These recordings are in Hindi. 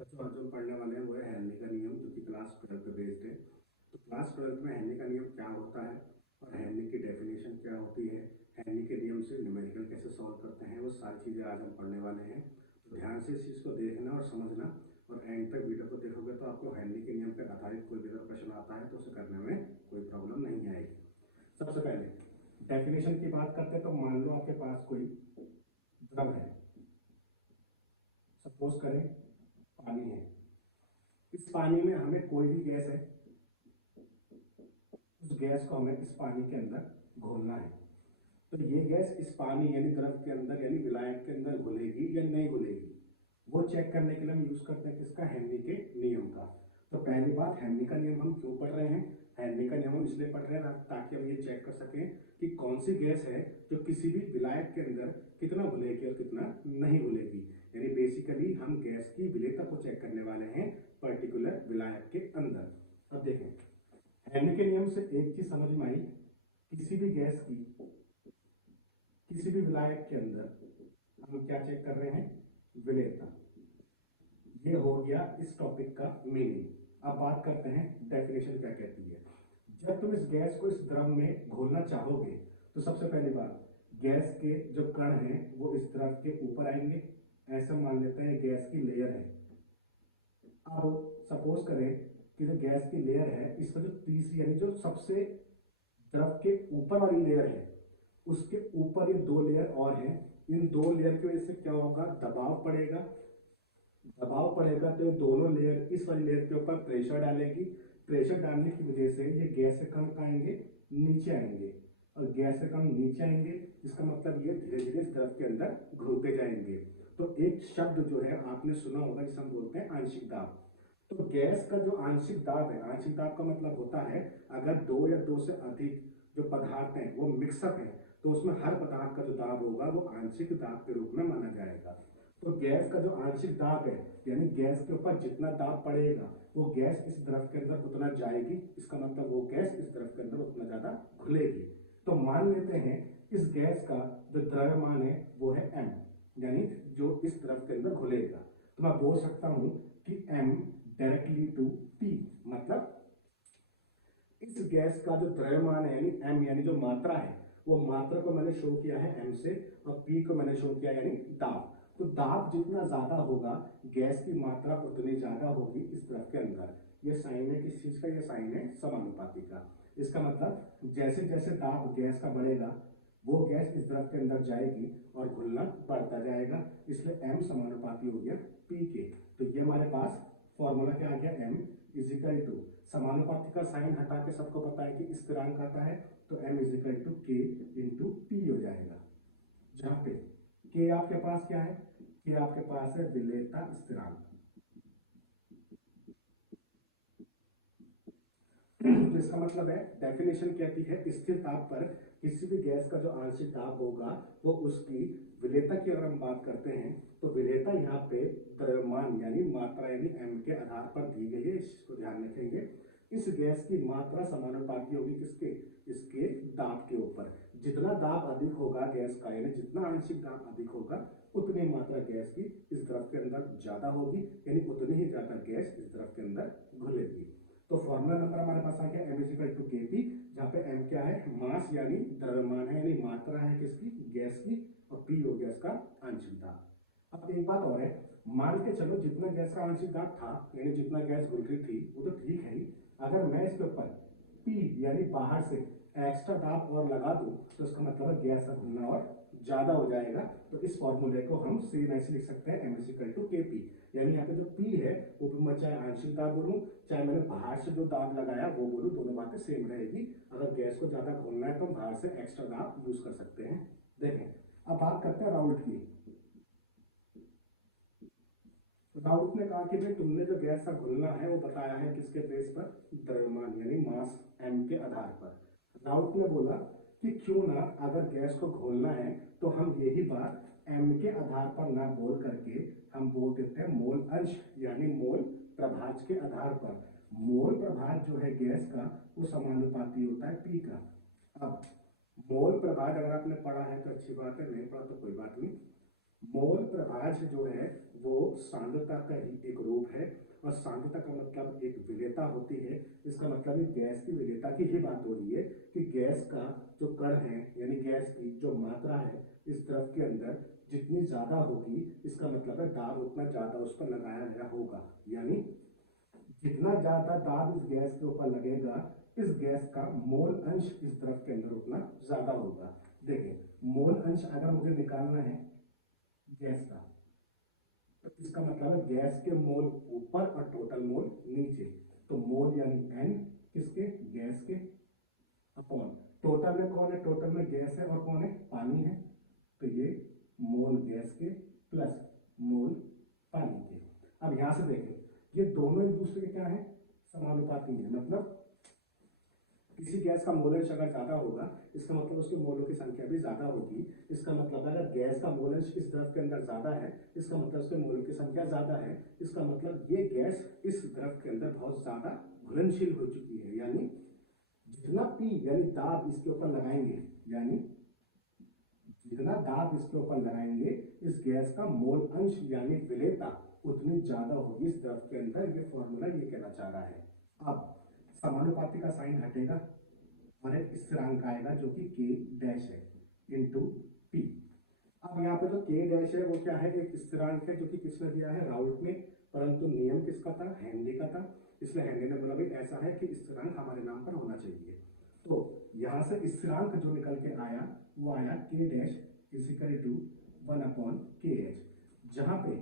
बच्चों आज हम पढ़ने वाले हैं वो है हेनरी का नियम, जो कि क्लास 12 पे बेस्ड है। तो क्लास 12 में हेनरी का नियम क्या होता है और हेनरी की डेफिनेशन क्या होती है, हेनरी के नियम से न्यूमेरिकल कैसे सॉल्व करते हैं, वो सारी चीज़ें आज हम पढ़ने वाले हैं। तो ध्यान से इस चीज़ को देखना और समझना, और एंड तक वीडियो को देखोगे तो आपको हेनरी के नियम पर आधारित कोई भी अगर प्रश्न आता है तो उसे करने में कोई प्रॉब्लम नहीं आएगी। सबसे पहले डेफिनेशन की बात करते हैं। तो मान लो आपके पास कोई द्रव है, सपोज करें पानी है। इस पानी में हमें कोई भी गैस है, उस गैस को हमें इस पानी के अंदर घोलना है। तो ये गैस इस पानी यानी द्रव के अंदर यानी विलायक के अंदर घुलेगी या नहीं घुलेगी, वो चेक करने के लिए हम यूज करते हैं किसका, हेनरी के नियम का। तो पहली बात, हेनरी का नियम हम क्यों पढ़ रहे हैं? हेनरी का नियम हम इसलिए पढ़ रहे हैं ताकि हम ये चेक कर सकें कि कौन सी गैस है जो किसी भी विलायक के अंदर कितना घुलेगी और कितना नहीं घुलेगी। यानी बेसिकली हम गैस की विलेयता को चेक करने वाले हैं पर्टिकुलर विलायक के अंदर। अब देखें, हेनरी के नियम से एक चीज समझ में आई, किसी भी गैस की किसी भी विलायक के अंदर हम क्या चेक कर रहे हैं, विलेयता। ये हो गया इस टॉपिक का मीनिंग। अब बात करते हैं डेफिनेशन क्या कहती है। जब तुम इस गैस को इस द्रव में घोलना चाहोगे तो सबसे पहली बात, गैस के जो कण हैं वो इस द्रव के ऊपर आएंगे। ऐसा मान लेते हैं गैस की लेयर है। अब सपोज करें कि जो गैस की लेयर है, इसमें जो तीसरी यानी जो सबसे द्रव के ऊपर वाली लेयर है, उसके ऊपर ये दो लेयर और हैं। इन दो लेयर की वजह से क्या होगा, दबाव पड़ेगा। दबाव पड़ेगा तो ये दोनों लेयर इस वाली लेयर के ऊपर प्रेशर डालेगी। प्रेशर डालने की वजह से ये गैस के कण आएंगे, नीचे आएंगे, और गैस के कण नीचे आएंगे। इसका मतलब ये धीरे धीरे इस द्रव के अंदर घुलते जाएंगे। तो एक शब्द जो है आपने सुना होगा जिसे हम बोलते हैं आंशिक दाब। तो गैस का जो आंशिक दाब है, आंशिक दाब का मतलब होता है अगर दो या दो से अधिक जो पदार्थ हैं वो मिक्सअप है तो उसमें हर पदार्थ का जो दाब होगा वो आंशिक दाब के रूप में माना जाएगा। तो गैस का जो आंशिक दाब है यानी गैस के ऊपर जितना दाब पड़ेगा वो गैस इस द्रव के अंदर उतना जाएगी। इसका मतलब वो गैस इस द्रव के अंदर उतना ज्यादा घुलेगी। तो मान लेते हैं इस गैस का जो द्रव्यमान है वो है m, यानी जो इस द्रव के अंदर घुलेगा। तो मैं बोल सकता हूं कि m डायरेक्टली टू p, मतलब इस गैस का जो द्रव्यमान है यानी m यानी जो मात्रा है, वो मात्रा को मैंने शो किया है m से, और p को मैंने शो किया यानी दाब। तो दाब जितना ज्यादा होगा गैस की मात्रा उतनी ज्यादा होगी इस द्रव के अंदर। ये साइन है किस चीज का, ये साइन है समानुपाती का। इसका मतलब जैसे जैसे दाब गैस का बढ़ेगा वो गैस इस द्रव के अंदर जाएगी और घुलना बढ़ता जाएगा, इसलिए m समानुपाती हो गया p के। तो ये हमारे पास फॉर्मूला क्या आ गया, m इजिकल टू, समानुपाती का साइन हटा के सबको पता है कि स्थिरांक आता है, तो m is equal to k into p हो जाएगा। जहां पे k आपके पास क्या है, k आपके पास है विलेयता स्थिरांक। तो इसका मतलब है डेफिनेशन कहती है स्थिर ताप पर किसी भी गैस का जो आंशिक दाब होगा वो उसकी विलेयता की अगर हम बात करते हैं तो विलेयता यहाँ पे द्रव्यमान यानी मात्रा यानी m के आधार पर दी गई है। इसको ध्यान रखेंगे, इस गैस की मात्रा समानुपाती होगी किसके, इसके दाब के ऊपर। जितना दाब अधिक होगा गैस का यानी जितना आंशिक दाब अधिक होगा उतनी मात्रा गैस की इस द्रव के अंदर ज्यादा होगी, यानी उतनी ही ज्यादा गैस इस द्रव के अंदर घुलेगी। तो फॉर्मूला नंबर हमारे पास आ गया m इज इक्वल टू के पी, जहाँ पे m क्या है, मास यानी द्रव्यमान है यानी मात्रा है किसकी, गैस की, और p हो गया इसका आंशिक दाब। अब एक बात और है, मान के चलो जितना गैस का आंशिक दाब था यानी जितना गैस घुल रही थी वो तो ठीक है ही, अगर मैं इसके ऊपर p यानी बाहर से एक्स्ट्रा दाब और लगा दूं तो इसका मतलब गैस का घुलना और ज्यादा हो जाएगा। तो इस फॉर्मूले को हम सेम ऐसे लिख सकते हैं m इज इक्वल टू के पी, यानी यहाँ पे जो p है वो मैं चाहे आंशिक दाब बोलूं चाहे मैंने बाहर से जो दाब लगाया वो बोलूं, दोनों बातें सेम रहेगी। अगर गैस को ज्यादा घोलना है तो हम बाहर से एक्स्ट्रा दाब यूज कर सकते हैं। देखें, अब बात करते हैं राउल्ट की। राउल्ट ने कहा कि भाई तुमने जो गैस का घुलना है वो बताया है किसके बेस पर, द्रव्यमान यानी मास m के आधार पर। राउल्ट ने बोला कि क्यों ना अगर गैस को घोलना है तो हम यही बात m के आधार पर ना बोल करके हम बोल देते हैं मोल अंश यानी मोल प्रभाज के आधार पर। मोल प्रभाज जो है गैस का वो समानुपाती होता है p का। अब मोल प्रभाज अगर आपने पढ़ा है तो अच्छी बात है, नहीं पढ़ा तो कोई बात नहीं। मोल प्रभाज जो है वो सांद्रता का ही एक रूप है, और सांद्रता का मतलब एक विलेयता होती है। इसका मतलब है गैस की विलेयता की ही बात हो रही है कि गैस का जो कण है यानी गैस की जो मात्रा है इस द्रव के अंदर जितनी ज्यादा होगी, इसका मतलब है दाब उतना ज्यादा उस पर लगाया गया होगा। यानी जितना ज्यादा दाब इस गैस के ऊपर लगेगा, इस गैस का मोल अंश इस द्रव के अंदर उतना ज्यादा होगा। देखिए, मोल अंश अगर मुझे निकालना है गैस का, तो इसका मतलब है गैस के मोल ऊपर और टोटल मोल नीचे। तो मोल यानी एन किसके, गैस के, अपॉन टोटल में कौन है, टोटल में गैस है और कौन है, पानी है। तो ये मोल गैस के प्लस मोल पानी के। अब यहां से देखें, ये दोनों एक दूसरे के क्या है, समानुपाती है। मतलब किसी गैस का मोलंश अगर ज्यादा होगा, इसका मतलब उसके मोलों की संख्या भी ज्यादा होगी। इसका मतलब अगर गैस का मोलंश इस द्रव के अंदर ज्यादा है, इसका मतलब उसके मोलों की संख्या ज्यादा है। इसका मतलब ये गैस इस द्रव के अंदर बहुत ज्यादा घुलनशील हो चुकी है। यानी जितना पी यानी दाब इसके ऊपर लगाएंगे, यानी जितना दाब इसके ऊपर लगाएंगे, इस गैस का मोल अंश यानी विलेयता उतनी ज्यादा होगी इस द्रव के अंदर। ये फॉर्मूला ये कहना चाह रहा है। अब समानुपाती का साइन हटेगा और एक स्थिरांक आएगा जो कि के डैश है इंटू पी। अब यहाँ पे जो के डैश है वो क्या है, एक स्थिरांक है जो कि किसने दिया है, राउल्ट ने। परंतु नियम किसका था, हेनरी का था। इसलिए हेनरी ने बोला भाई ऐसा है कि स्थिरांक हमारे नाम पर होना चाहिए। तो यहाँ से स्थिरांक जो निकल के आया वो आया के डैश इजिकल टू 1/kh, जहां पे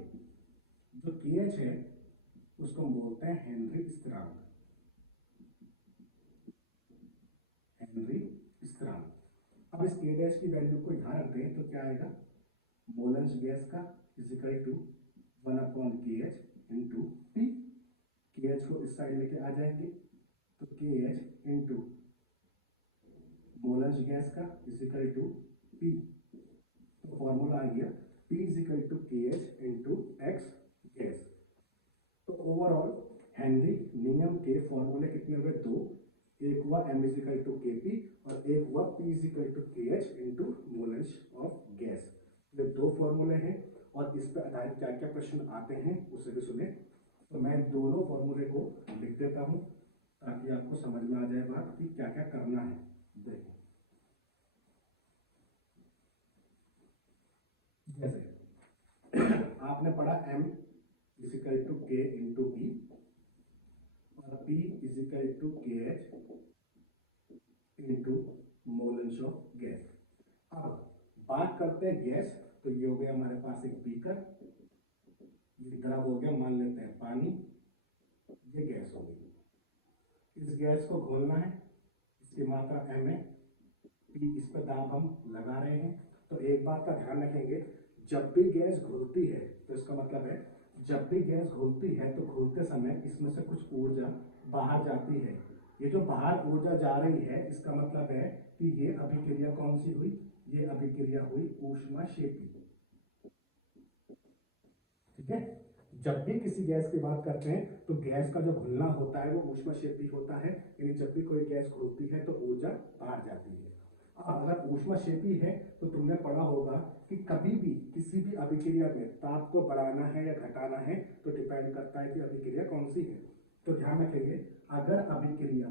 जो kh है उसको हम बोलते हैं हेनरी स्थिरांक, हेनरी स्थिरांक। अब इस के डैश की वैल्यू को यहाँ रख दें तो क्या आएगा, मोलंश गैस का इजिकल टू 1/kh इंटू पी। KH को इस साइड लेके आ जाएंगे तो KH इंटू मोलंश गैस का इजिकल टू P। तो फॉर्मूला आ गया P is equal to KH into x gas. तो ओवरऑल हेनरी नियम के फॉर्मूले कितने हुए, दो। एक हुआ M इजिकल टू KP और एक हुआ P is equal to KH into मोलंश of gas. ये दो फॉर्मूले हैं और इस पर आधारित क्या क्या प्रश्न आते हैं उसे भी सुने। तो मैं दोनों फॉर्मूले को लिख देता हूं ताकि आपको समझ में आ जाए बात कि क्या क्या करना है। देखिए, जैसे आपने पढ़ा M is equal to K into P और P is equal to KH into मोलंश of gas. अब बात करते हैं गैस। तो ये हो गया हमारे पास एक बीकर, ये द्रव हो गया, मान लेते हैं पानी, ये गैस हो गई। इस गैस को घोलना है, इसकी मात्रा m है, P इस पर दाब हम लगा रहे हैं। तो एक बात का ध्यान रखेंगे, जब भी गैस घुलती है तो इसका मतलब है जब भी गैस घुलती है तो घुलते समय इसमें से कुछ ऊर्जा बाहर जाती है। ये जो बाहर ऊर्जा जा रही है इसका मतलब है कि ये अभिक्रिया कौन सी हुई, ये अभिक्रिया हुई ऊष्माक्षेपी। ठीक है, जब भी किसी गैस की बात करते हैं तो गैस का जो घुलना होता है वो ऊष्माक्षेपी होता है। यानी जब भी कोई गैस घुलती है तो ऊर्जा बाहर जाती है। अब अगर ऊष्माक्षेपी है तो तुमने पढ़ा होगा कि कभी भी किसी भी अभिक्रिया में ताप को बढ़ाना है या घटाना है तो डिपेंड करता है कि अभिक्रिया कौन सी है। तो ध्यान रखेंगे, अगर अभिक्रिया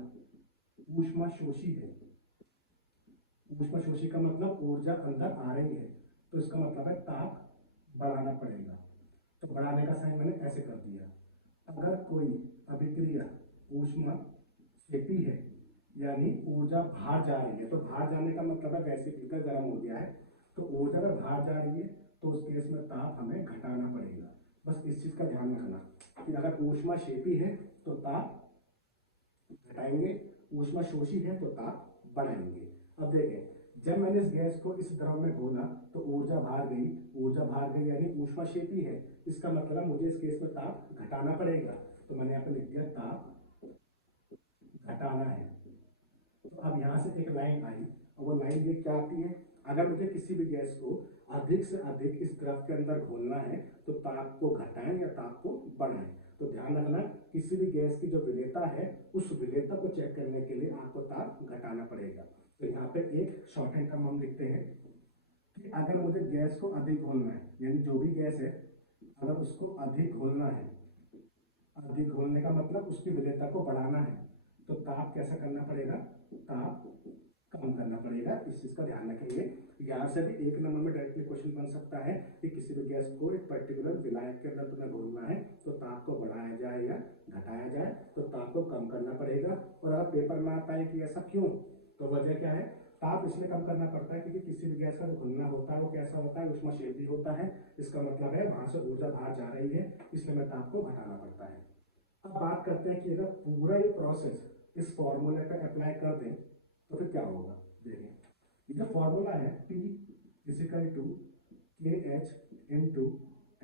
ऊष्माशोषी है, ऊष्माशोषी का मतलब ऊर्जा अंदर आ रही है, तो इसका मतलब है ताप बढ़ाना पड़ेगा। तो बढ़ाने का साइन मैंने ऐसे कर दिया। अगर कोई अभिक्रिया ऊष्माक्षेपी है यानी ऊर्जा बाहर जा रही है, तो बाहर जाने का मतलब है वैसे बीकर गर्म हो गया है, तो ऊर्जा अगर बाहर जा रही है तो उस केस में ताप हमें घटाना पड़ेगा। बस इस चीज का ध्यान रखना कि अगर ऊष्माक्षेपी है तो ताप घटाएंगे, ऊष्माशोषी है तो ताप बढ़ाएंगे। अब देखें, जब मैंने इस गैस को इस द्रव में घोला तो ऊर्जा बाहर गई, ऊर्जा बाहर गई यानी ऊष्माक्षेपी है। इसका मतलब मुझे इस केस में ताप घटाना पड़ेगा। तो मैंने यहाँ पे लिख दिया ताप घटाना है। तो अब यहाँ से एक लाइन आई और वो लाइन ये क्या आती है, अगर मुझे किसी भी गैस को अधिक से अधिक इस द्रव के अंदर घोलना है तो ताप को घटाएं या ताप को बढ़ाएं। तो ध्यान रखना, किसी भी गैस की जो विलेयता है उस विलेयता को चेक करने के लिए आपको ताप घटाना पड़ेगा। तो यहाँ पे एक शॉर्ट हैंड टर्म हम लिखते हैं कि अगर मुझे गैस को अधिक घोलना है, यानी जो भी गैस है अगर उसको अधिक घोलना है, अधिक घोलने का मतलब उसकी विलेयता को बढ़ाना है, तो ताप कैसा करना पड़ेगा, ताप कम करना पड़ेगा। इस चीज का ध्यान रखेंगे। यहाँ से भी 1 नंबर में डायरेक्टली क्वेश्चन बन सकता है कि किसी भी गैस को एक पर्टिकुलर विलायक के अंदर तुम्हें घोलना है, तो ताप को बढ़ाया जाए या घटाया जाए, तो ताप को कम करना पड़ेगा। और अगर पेपर में आता है कि ऐसा क्यों, तो वजह क्या है, ताप इसलिए कम करना पड़ता है क्योंकि किसी भी गैस का जो घुलना होता है वो कैसा होता है, ऊष्माक्षेपी होता है। इसका मतलब है वहां से ऊर्जा बाहर जा रही है, इसलिए हमें ताप को घटाना पड़ता है। अब बात करते हैं कि अगर पूरा ये प्रोसेस इस फॉर्मूले पे अप्लाई कर दें तो फिर क्या होगा। देखिए, ये जो फॉर्मूला है P इजिकल टू के एच इंटू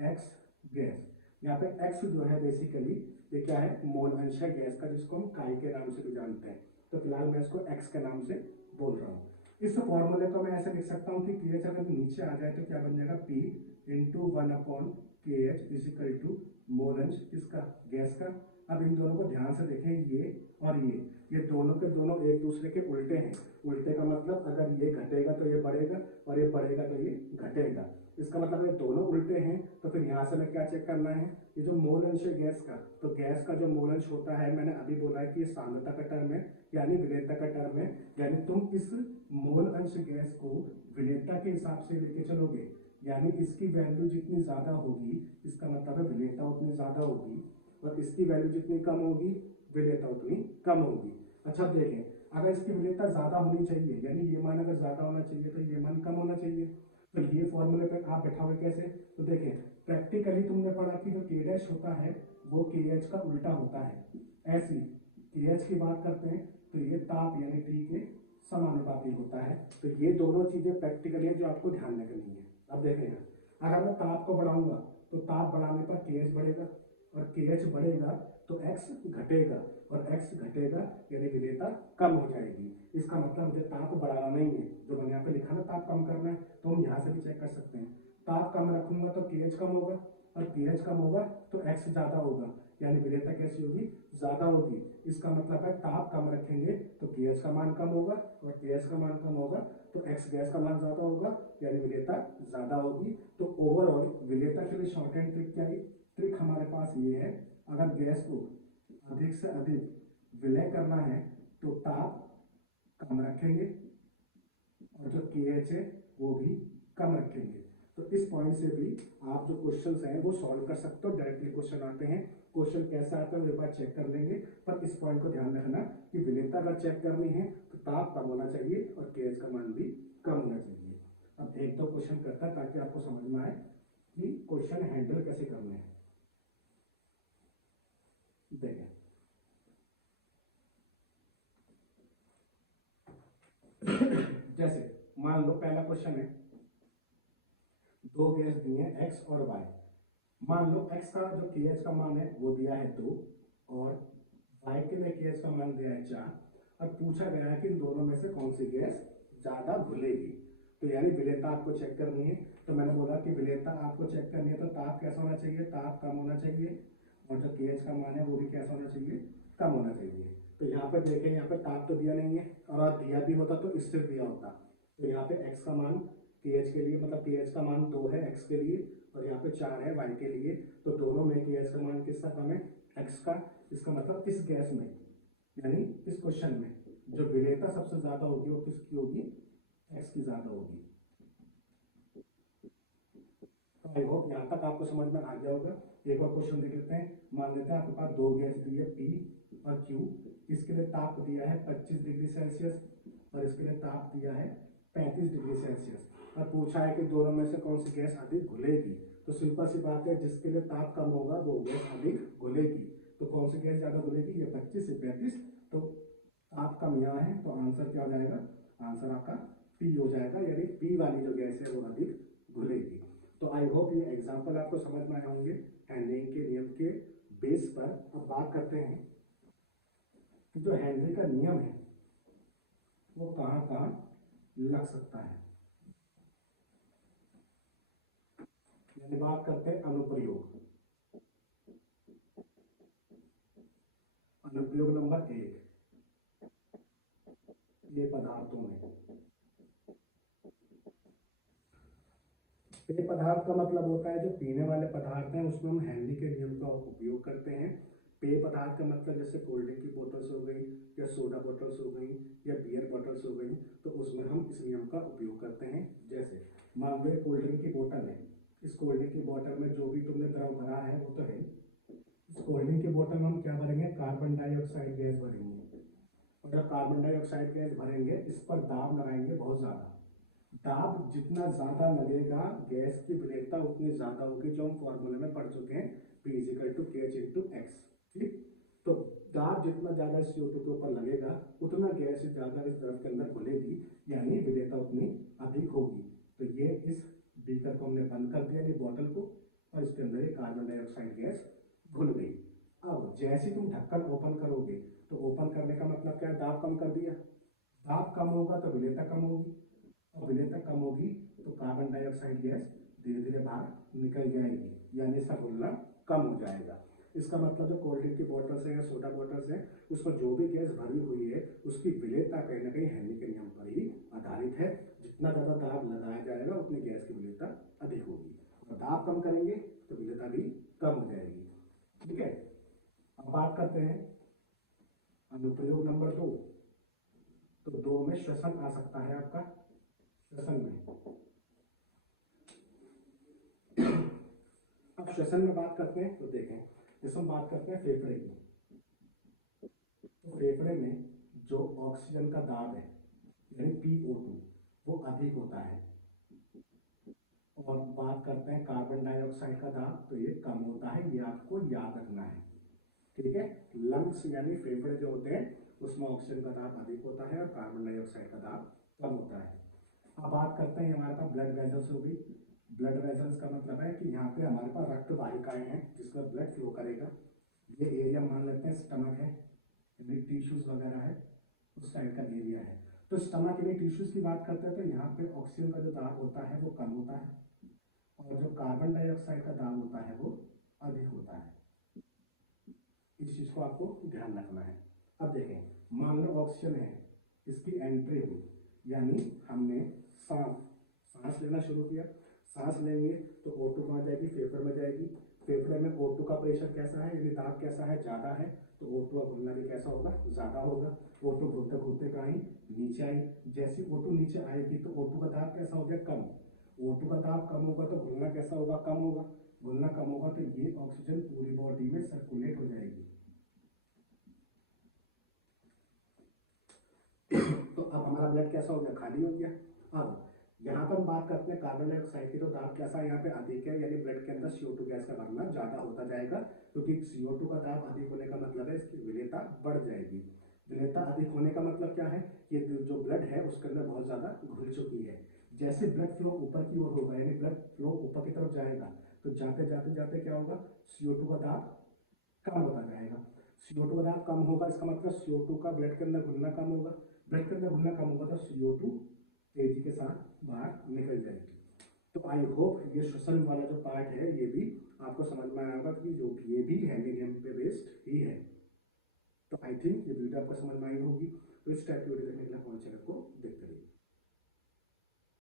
एक्स गैस, यहाँ पे x जो है बेसिकली ये क्या है, मोल अंश है गैस का, जिसको हम काई के नाम से भी जानते हैं। तो फिलहाल मैं इसको x के नाम से बोल रहा हूँ। इस फॉर्मूले को मैं ऐसा लिख सकता हूँ कि के एच अगर नीचे आ जाए तो क्या बन जाएगा, P into 1/KH is equal to mole अंश किसका, गैस का। अब इन दोनों को ध्यान से देखें, ये और ये दोनों के दोनों एक दूसरे के उल्टे हैं। उल्टे का मतलब अगर ये घटेगा तो ये बढ़ेगा और ये बढ़ेगा तो ये घटेगा। इसका मतलब ये दोनों उल्टे हैं, तो फिर यहाँ से हमें क्या चेक करना है, ये जो मोल अंश है गैस का, तो गैस का जो मोल अंश होता है, मैंने अभी बोला है कि ये सांद्रता का टर्म है यानी विलेयता का टर्म है। यानी तुम इस मोल अंश गैस को विलेयता के हिसाब से लेके चलोगे, यानी इसकी वैल्यू जितनी ज्यादा होगी इसका मतलब है विलेयता उतनी ज्यादा होगी, और इसकी वैल्यू जितनी कम होगी विलेयता उतनी कम होगी। अच्छा देखें, अगर इसकी विलेयता ज्यादा होनी चाहिए, यानी ये मान अगर ज्यादा होना चाहिए तो ये मान कम होना चाहिए। तो ये फॉर्मूले पे आप बैठाओगे कैसे, तो देखें प्रैक्टिकली तुमने पढ़ा कि जो के डैश होता है वो के एच का उल्टा होता है। ऐसी के एच की बात करते हैं तो ये ताप यानी टी के समानुपाती होता है। तो ये दोनों चीजें प्रैक्टिकली है जो आपको ध्यान रखनी है। अब देखेंगे, अगर मैं ताप को बढ़ाऊंगा तो ताप बढ़ाने पर के एच बढ़ेगा, और के एच बढ़ेगा तो एक्स घटेगा, और एक्स घटेगा यानी विलेयता कम हो जाएगी। इसका मतलब मुझे ताप बढ़ाना नहीं है, जो मैंने यहाँ पे लिखा ना ताप कम करना है, तो हम यहाँ से भी चेक कर सकते हैं। ताप कम रखूंगा तो के एच कम होगा, और के एच कम होगा तो एक्स ज्यादा होगा, यानी विलेयता कैसी होगी, ज्यादा होगी। इसका मतलब है ताप कम रखेंगे तो के एच का मान कम होगा, और के एच का मान कम होगा तो एक्स गैस का मान ज्यादा होगा, यानी विलेयता ज्यादा होगी। तो ओवरऑल विलेयता के लिए शॉर्ट हैंड ट्रिक क्या है, ट्रिक हमारे पास ये है, अगर गैस को अधिक से अधिक विलय करना है तो ताप कम रखेंगे, और जो के एच है वो भी कम रखेंगे। तो इस पॉइंट से भी आप जो क्वेश्चंस हैं वो सॉल्व कर सकते हो। डायरेक्टली क्वेश्चन आते हैं, क्वेश्चन कैसे आता है एक बार चेक कर लेंगे, पर इस पॉइंट को ध्यान रखना कि विलेयता अगर चेक करनी है तो ताप कम होना चाहिए और के एच का मान भी कम होना चाहिए। अब एक दो क्वेश्चन करता है ताकि आपको समझ में आए कि क्वेश्चन हैंडल कैसे करने हैं। देखें, जैसे मान लो पहला क्वेश्चन है, दो गैस दी है x और y। मान लो x का जो के एच का मान है वो दिया है 2, और y के लिए के एच का मान दिया है 4। अब पूछा गया है कि इन दोनों में से कौन सी गैस ज्यादा घुलेगी। तो यानी विलेयता आपको चेक करनी है, तो मैंने बोला कि विलेयता आपको चेक करनी है तो ताप कैसा होना चाहिए, ताप कम होना चाहिए, और जो के एच का मान है वो भी कैसा होना चाहिए, कम होना चाहिए। तो यहाँ पे देखें, यहाँ पे ताप तो दिया नहीं है, और दिया भी होता तो स्थिर दिया होता। तो यहाँ पे x का मान के एच के लिए, मतलब के एच का मान 2 है x के लिए, और यहाँ पे 4 है y के लिए। तो दोनों में के एच का मान किसका कम है, x का। इसका मतलब इस गैस में यानी इस क्वेश्चन में जो विलेयता सबसे ज्यादा होगी वो किसकी होगी, x की ज्यादा होगी। तो आई होप यहाँ तक आपको समझ में आ गया होगा। एक और क्वेश्चन देख लेते हैं। मान लेते हैं आपके पास दो गैस दी है P और Q। इसके लिए ताप दिया है 25 डिग्री सेल्सियस, और इसके लिए ताप दिया है 35 डिग्री सेल्सियस, और पूछा है कि दोनों में से कौन सी गैस अधिक घुलेगी। तो सिंपल सी बात है, जिसके लिए ताप कम होगा वो गैस अधिक घुलेगी। तो कौन सी गैस ज्यादा घुलेगी, ये 25 से 35। तो ताप कम यहाँ है, तो आंसर क्या हो जाएगा, आंसर आपका P हो जाएगा, यानी P वाली जो गैस है वो अधिक घुलेगी। तो आई होप ये एग्जाम्पल आपको समझ में आए होंगे हैंडलिंग के नियम के बेस पर। अब बात करते हैं कि जो हैंडलिंग का नियम है वो कहाँ कहाँ लग सकता है। यानी बात करते हैं अनुप्रयोग। अनुप्रयोग नंबर 1, ये पदार्थों में, पेय पदार्थ का मतलब होता है जो पीने वाले पदार्थ हैं, उसमें हम हेनरी के नियम का उपयोग करते हैं। पेय पदार्थ का मतलब जैसे कोल्ड ड्रिंक की बोतल्स हो गई, या सोडा बोतल्स हो गई, या बियर बोतल्स हो गई, तो उसमें हम इस नियम का उपयोग करते हैं। जैसे मान लो कोल्ड ड्रिंक की बोतल है, इस कोल्ड ड्रिंक की बोतल में जो भी तुमने द्रव भरा है वो तो है। इस कोल्ड ड्रिंक की बोतल में हम क्या भरेंगे, कार्बन डाइऑक्साइड गैस भरेंगे, और जब कार्बन डाइऑक्साइड गैस भरेंगे इस पर दाब लगाएंगे बहुत ज़्यादा। दाब जितना ज़्यादा लगेगा गैस की विलेयता उतनी ज़्यादा होगी, जो हम फॉर्मूले में पढ़ चुके हैं, P = KH × X। ठीक, तो दाब जितना ज़्यादा CO2 के ऊपर लगेगा उतना गैस ज़्यादा इस द्रव के अंदर घुलेगी, यानी विलेयता उतनी अधिक होगी। तो ये इस बीकर को हमने बंद कर दिया, ये बोतल को, और इसके अंदर ये कार्बन डाइऑक्साइड गैस घुल गई। अब जैसे तुम ढक्कन ओपन करोगे, तो ओपन करने का मतलब क्या है, दाब कम कर दिया। दाब कम होगा तो विलेयता कम होगी, और विलेयता कम होगी तो कार्बन डाइऑक्साइड गैस धीरे धीरे बाहर निकल जाएगी, यानी इसका घुलना कम हो जाएगा। इसका मतलब जो कोल्ड ड्रिंक की बोतल्स है या सोडा बोतल्स है, उसमें जो भी गैस भरी हुई है उसकी विलेयता कहीं ना कहीं हेनरी के नियम पर ही आधारित है। जितना ज़्यादा दाब लगाया जाएगा उतनी गैस की विलेयता अधिक होगी, और दाब कम करेंगे तो विलेयता भी कम हो जाएगी। ठीक है, अब बात करते हैं अनुप्रयोग नंबर 2। तो 2 में श्वसन आ सकता है आपका। श्वसन में, अब श्वसन में बात करते हैं तो देखें, जैसे हम बात करते हैं फेफड़े की, तो फेफड़े में जो ऑक्सीजन का दाब है यानी PO2 वो अधिक होता है, और बात करते हैं कार्बन डाइऑक्साइड का दाब, तो ये कम होता है, ये आपको याद रखना है। ठीक है, लंग्स यानी फेफड़े जो होते हैं उसमें ऑक्सीजन का दाब अधिक होता है और कार्बन डाइऑक्साइड का दाब कम होता है। अब बात करते हैं हमारे पास ब्लड वेजल्स होगी। ब्लड वेजल्स का मतलब है कि यहाँ पे हमारे पास रक्त वाहिकाएं हैं जिसमें ब्लड फ्लो करेगा। ये एरिया मान लेते हैं स्टमक है, यानी टिश्यूज वगैरह है, उस साइड का एरिया है। तो स्टमक यानी टिश्यूज की बात करते हैं तो यहाँ पे ऑक्सीजन का जो दाब होता है वो कम होता है, और जो कार्बन डाइऑक्साइड का दाब होता है वो अधिक होता है। इस चीज को आपको ध्यान रखना है। अब देखें, मान लो ऑक्सीजन है, इसकी एंट्री हुई, यानी हमने सांस लेना शुरू किया। सांस लेंगे तो O2 कहाँ जाएगी, फेफड़े में जाएगी। फेफड़े में O2 का प्रेशर कैसा है, यानी दाब कैसा है, ज़्यादा है, तो O2 का घुलना भी कैसा होगा, ज़्यादा होगा। O2 घुलते घुलते कहाँ ही नीचे आई, जैसे O2 नीचे आएगी तो O2 का दाब कैसा हो गया, कम। O2 का दाब कम होगा तो घुलना कैसा होगा, कम होगा। घुलना कम होगा तो ये ऑक्सीजन पूरी बॉडी में सर्कुलेट हो जाएगी। तो अब हमारा ब्लड कैसा हो गया, खाली हो गया। अब यहाँ पर हम बात करते हैं कार्बन डाइऑक्साइड की, तो दाब कैसा यहाँ पे अधिक है, यानी ब्लड के अंदर CO2 गैस का भरना ज़्यादा होता जाएगा, क्योंकि CO2 का दाब अधिक होने का मतलब है इसकी विलेयता बढ़ जाएगी। विलेयता अधिक होने का मतलब क्या है, ये जो ब्लड है उसके अंदर बहुत ज़्यादा घुल चुकी है। जैसे ब्लड फ्लो ऊपर की ओर होगा, यानी ब्लड फ्लो ऊपर की तरफ जाएगा, तो जाते जाते जाते क्या होगा, CO2 का दाब कम होता जाएगा। CO2 का दाब कम होगा, इसका मतलब CO2 का ब्लड के अंदर घुलना कम होगा। ब्लड के अंदर घुलना कम होगा तो CO2 तेजी के साथ बाहर निकल जाएगी। तो आई होप ये श्वसन वाला जो पार्ट है ये भी आपको समझ में आया होगा कि जो ये भी हेनरी नियम पे बेस्ड ही है। तो आई थिंक ये वीडियो आपको समझ में आई होगी। तो इस टाइप की वीडियो देखने के लिए हमारे चैनल को देखते रहिए।